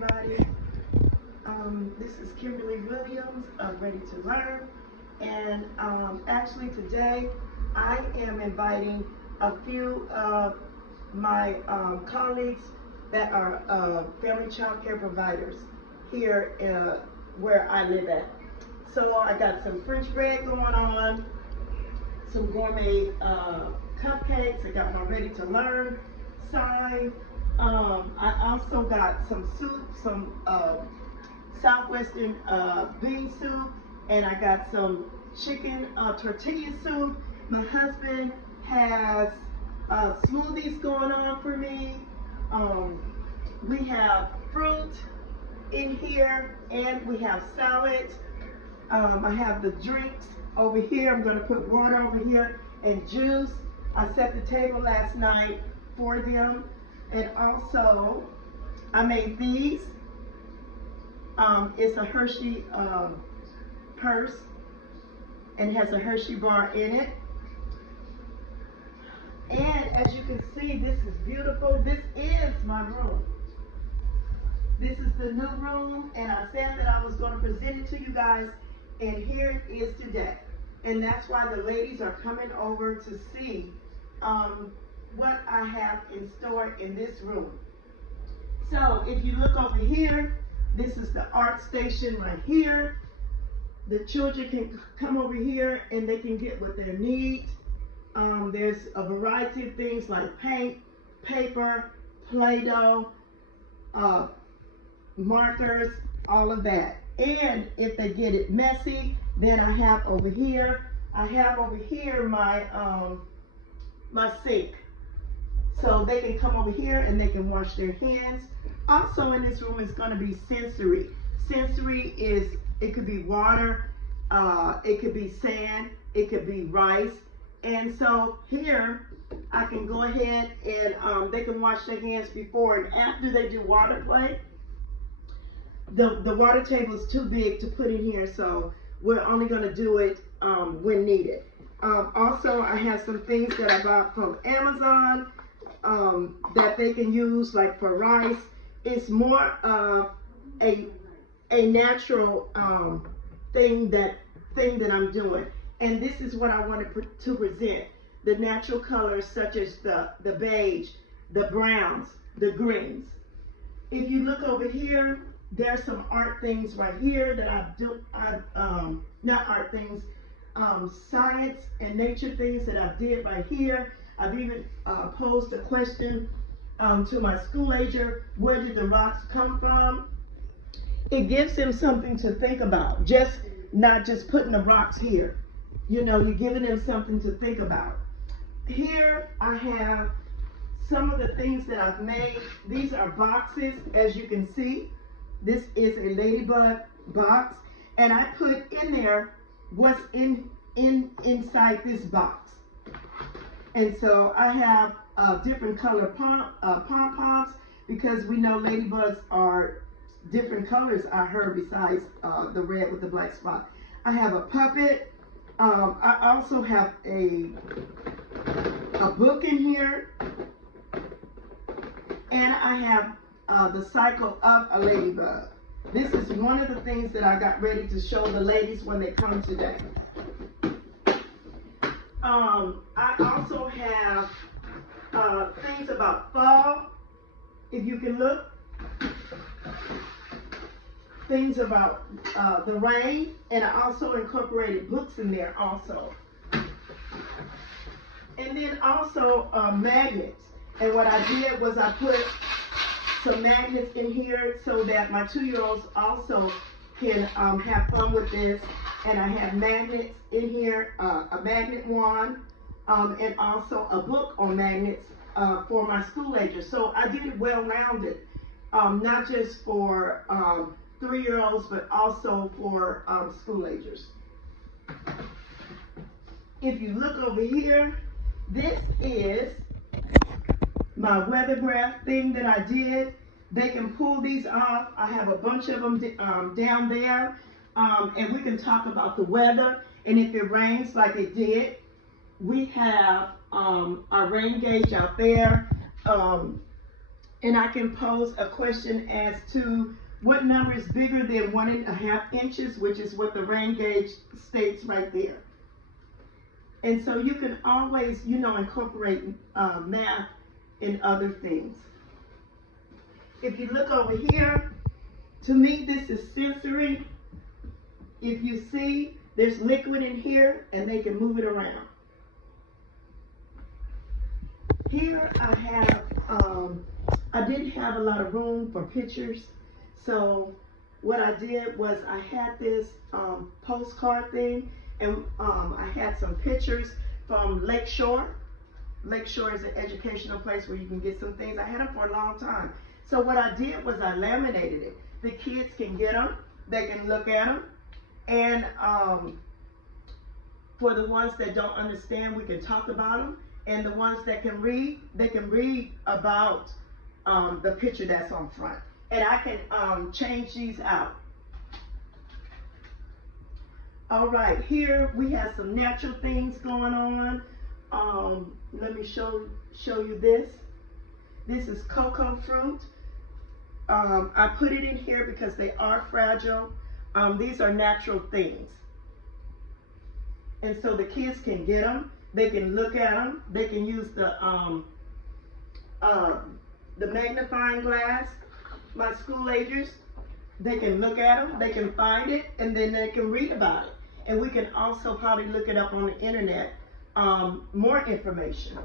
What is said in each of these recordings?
everybody. This is Kimberly Williams of Ready to Learn. And actually today I am inviting a few of my colleagues that are family child care providers here where I live at. So I got some French bread going on, some gourmet cupcakes. I got my Ready to Learn sign. I also got some soup, some Southwestern bean soup, and I got some chicken tortilla soup. My husband has smoothies going on for me. We have fruit in here, and we have salads. I have the drinks over here. I'm going to put water over here and juice. I set the table last night for them. And also, I made these. It's a Hershey purse and has a Hershey bar in it. And as you can see, this is beautiful. This is my room. This is the new room, and I said that I was going to present it to you guys, and here it is today. And that's why the ladies are coming over to see what I have in store in this room. So if you look over here, this is the art station right here. The children can come over here and they can get what they need. There's a variety of things like paint, paper, Play-Doh, markers, all of that. And if they get it messy, then I have over here my my sink. So they can come over here and they can wash their hands. Also in this room is going to be sensory. Sensory is, it could be water, it could be sand, it could be rice. And so here I can go ahead and they can wash their hands before and after they do water play. The water table is too big to put in here, so we're only going to do it when needed. Also, I have some things that I bought from Amazon that they can use, like for rice. It's more of a natural thing that I'm doing, and this is what I wanted to present: the natural colors such as the beige, the browns, the greens. If you look over here, there's some art things right here that not art things, science and nature things that I did right here. I've even posed a question to my school ager: where did the rocks come from? It gives them something to think about, not just putting the rocks here. You know, you're giving them something to think about. Here I have some of the things that I've made. These are boxes, as you can see. This is a ladybug box, and I put in there what's inside this box. And so I have different color pom-poms, because we know ladybugs are different colors, I heard, besides the red with the black spot. I have a puppet. I also have a book in here, and I have the cycle of a ladybug. This is one of the things that I got ready to show the ladies when they come today. I also have things about fall, if you can look. Things about the rain, and I also incorporated books in there also. And then also magnets. And what I did was I put some magnets in here so that my 2-year-olds also can have fun with this. And I have magnets in here, a magnet wand, and also a book on magnets for my school agers. So I did it well-rounded, not just for 3-year-olds, but also for school agers. If you look over here, this is my weather graph thing that I did. They can pull these off. I have a bunch of them down there, and we can talk about the weather. And if it rains like it did, we have our rain gauge out there. And I can pose a question as to what number is bigger than 1.5 inches, which is what the rain gauge states right there. And so you can always, incorporate math in other things. If you look over here, to me this is sensory. If you see, there's liquid in here and they can move it around. Here I have, I didn't have a lot of room for pictures. So what I did was I had this postcard thing, and I had some pictures from Lakeshore. Lakeshore is an educational place where you can get some things. I had them for a long time. So what I did was I laminated it. The kids can get them, they can look at them, and for the ones that don't understand, we can talk about them. And the ones that can read, they can read about the picture that's on front. And I can change these out. All right, here we have some natural things going on. Let me show you this. This is cocoa fruit. I put it in here because they are fragile. These are natural things. And so the kids can get them. They can look at them. They can use the magnifying glass. My school agers, they can look at them, they can find it, and then they can read about it. And we can also probably look it up on the internet, more information.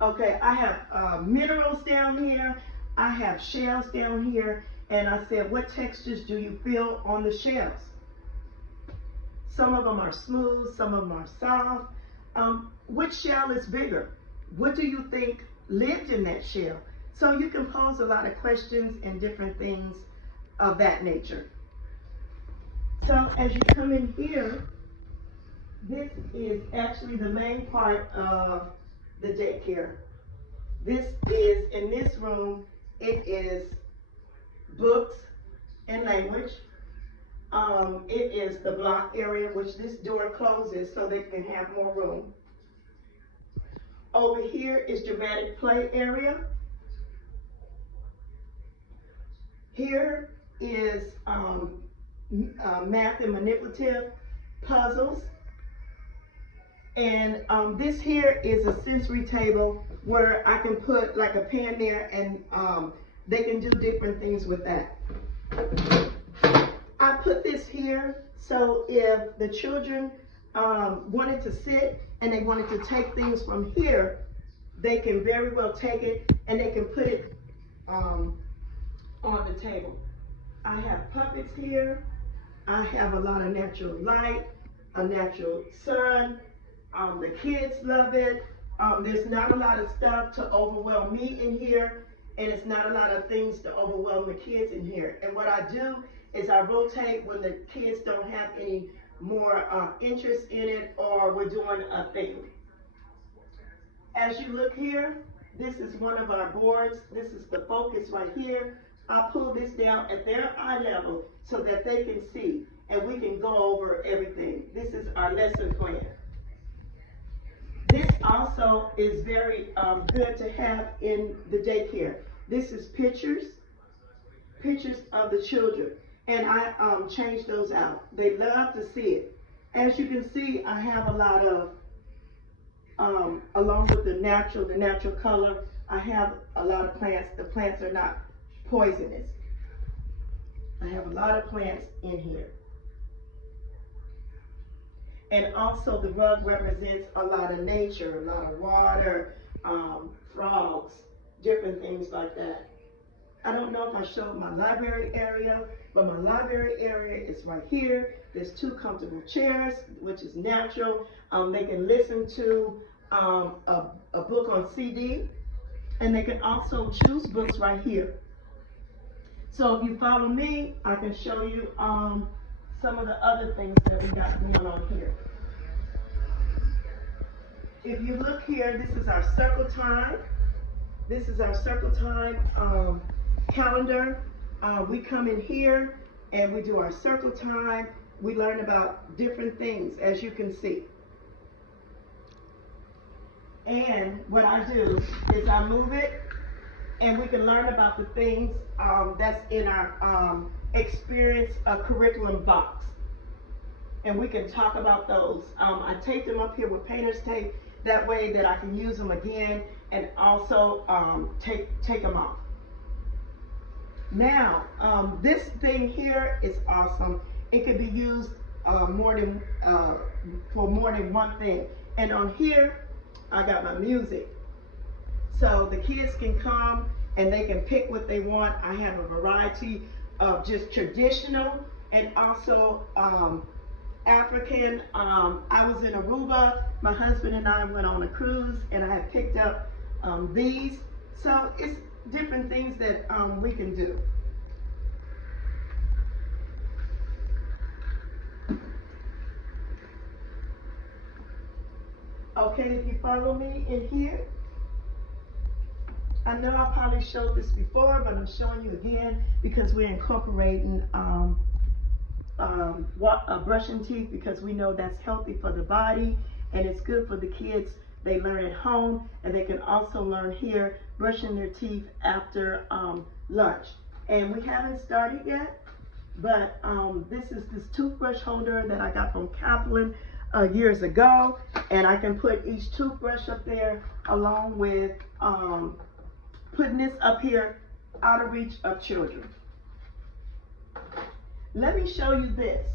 Okay, I have minerals down here. I have shells down here. And I said, what textures do you feel on the shells? Some of them are smooth, some of them are soft. Which shell is bigger? What do you think lived in that shell? So you can pose a lot of questions and different things of that nature. So as you come in here, this is actually the main part of the daycare. This is, in this room, it is books and language. It is the block area, which this door closes so they can have more room. Over here is dramatic play area. Here is math and manipulative puzzles. And this here is a sensory table where I can put like a pen there, and they can do different things with that. I put this here so if the children wanted to sit and they wanted to take things from here, they can very well take it and they can put it on the table. I have puppets here. I have a lot of natural light, a natural sun. The kids love it. There's not a lot of stuff to overwhelm me in here, and it's not a lot of things to overwhelm the kids in here. And what I do is I rotate when the kids don't have any more interest in it, or we're doing a thing. As you look here, this is one of our boards. This is the focus right here. I pull this down at their eye level so that they can see, and we can go over everything. This is our lesson plan. This also is very good to have in the daycare. This is pictures of the children, and I changed those out. They love to see it. As you can see, I have a lot of, along with the natural color, I have a lot of plants. The plants are not poisonous. I have a lot of plants in here. And also the rug represents a lot of nature, a lot of water, frogs, different things like that. I don't know if I showed my library area, but my library area is right here. There's 2 comfortable chairs, which is natural. They can listen to a book on CD, and they can also choose books right here. So if you follow me, I can show you some of the other things that we got going on here. If you look here, this is our circle time. This is our circle time calendar. We come in here and we do our circle time. We learn about different things, as you can see. And what I do is I move it, and we can learn about the things that's in our experience curriculum box. And we can talk about those. I tape them up here with painter's tape, that way that I can use them again and also take them off. Now, this thing here is awesome. It could be used for more than one thing. And on here, I got my music. So the kids can come and they can pick what they want. I have a variety of just traditional and also African. I was in Aruba. My husband and I went on a cruise, and I had picked up these. So it's different things that we can do. Okay, if you follow me in here, I know I probably showed this before, but I'm showing you again because we're incorporating brushing teeth, because we know that's healthy for the body and it's good for the kids. They learn at home, and they can also learn here brushing their teeth after lunch. And we haven't started yet, but this is this toothbrush holder that I got from Kaplan years ago, and I can put each toothbrush up there along with putting this up here out of reach of children. Let me show you this.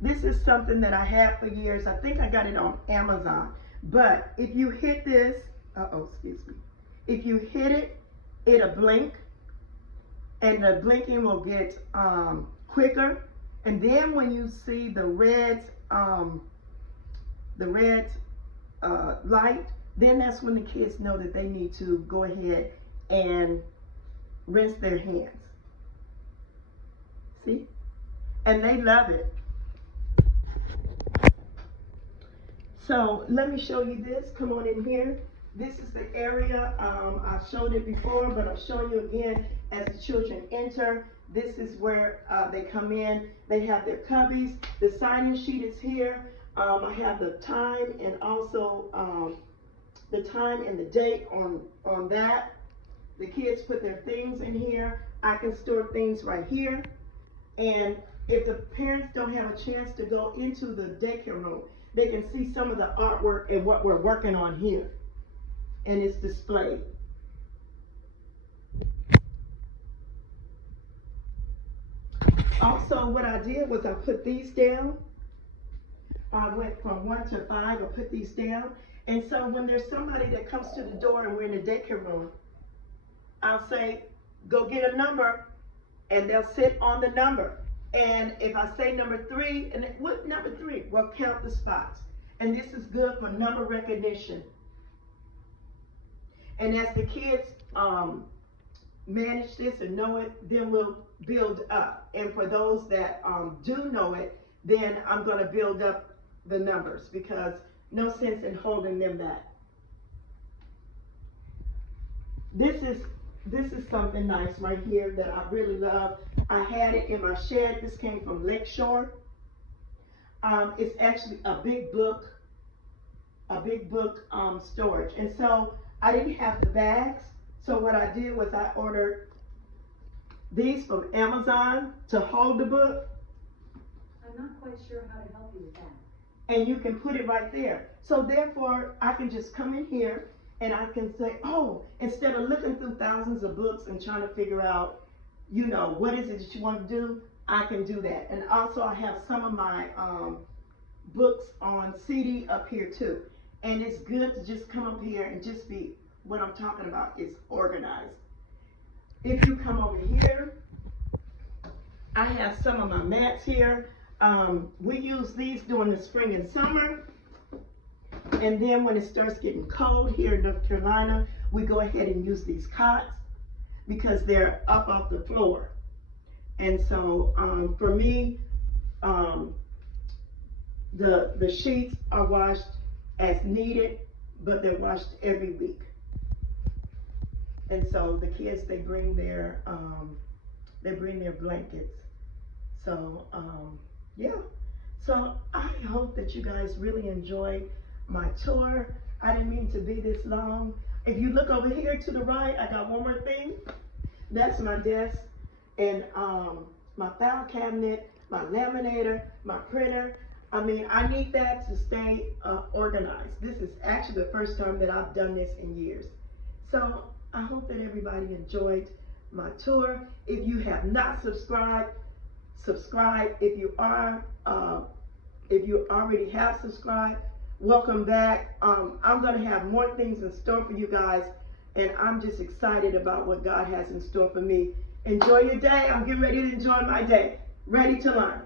This is something that I had for years. I think I got it on Amazon. But if you hit this, excuse me. If you hit it, it'll blink, and the blinking will get quicker. And then when you see the red light, then that's when the kids know that they need to go ahead and rinse their hands. See? And they love it. So let me show you this. Come on in here. This is the area. I've showed it before, but I'm showing you again as the children enter. This is where they come in. They have their cubbies. The sign-in sheet is here. I have the time and also the time and the date on that. The kids put their things in here. I can store things right here. And if the parents don't have a chance to go into the daycare room, they can see some of the artwork and what we're working on here. And it's displayed. Also, what I did was I put these down. I went from 1 to 5, I put these down. And so when there's somebody that comes to the door and we're in the daycare room, I'll say, go get a number, and they'll sit on the number. And if I say number 3, and what number 3? We'll count the spots. And this is good for number recognition. And as the kids manage this and know it, then we'll build up. And for those that do know it, then I'm going to build up the numbers, because no sense in holding them back. This is something nice right here that I really love. I had it in my shed. This came from Lakeshore. It's actually a big book storage. And so I didn't have the bags. So what I did was I ordered these from Amazon to hold the book. I'm not quite sure how to help you with that. And you can put it right there. So therefore, I can just come in here and I can say, oh, instead of looking through thousands of books and trying to figure out, you know, what is it that you want to do, I can do that. And also I have some of my books on CD up here too. And it's good to just come up here and just be, what I'm talking about is organized. If you come over here, I have some of my mats here. We use these during the spring and summer. And then when it starts getting cold here in North Carolina, we go ahead and use these cots because they're up off the floor. And so for me, the sheets are washed as needed, but they're washed every week. And so the kids, they bring their blankets. So yeah. So I hope that you guys really enjoyed my tour. I didn't mean to be this long. If you look over here to the right, I got one more thing. That's my desk and my file cabinet, my laminator, my printer. I mean, I need that to stay organized. This is actually the first time that I've done this in years. So I hope that everybody enjoyed my tour. If you have not subscribed, subscribe. If you already have subscribed, welcome back. I'm gonna have more things in store for you guys, and I'm just excited about what God has in store for me. Enjoy your day. I'm getting ready to enjoy my day. Ready to learn.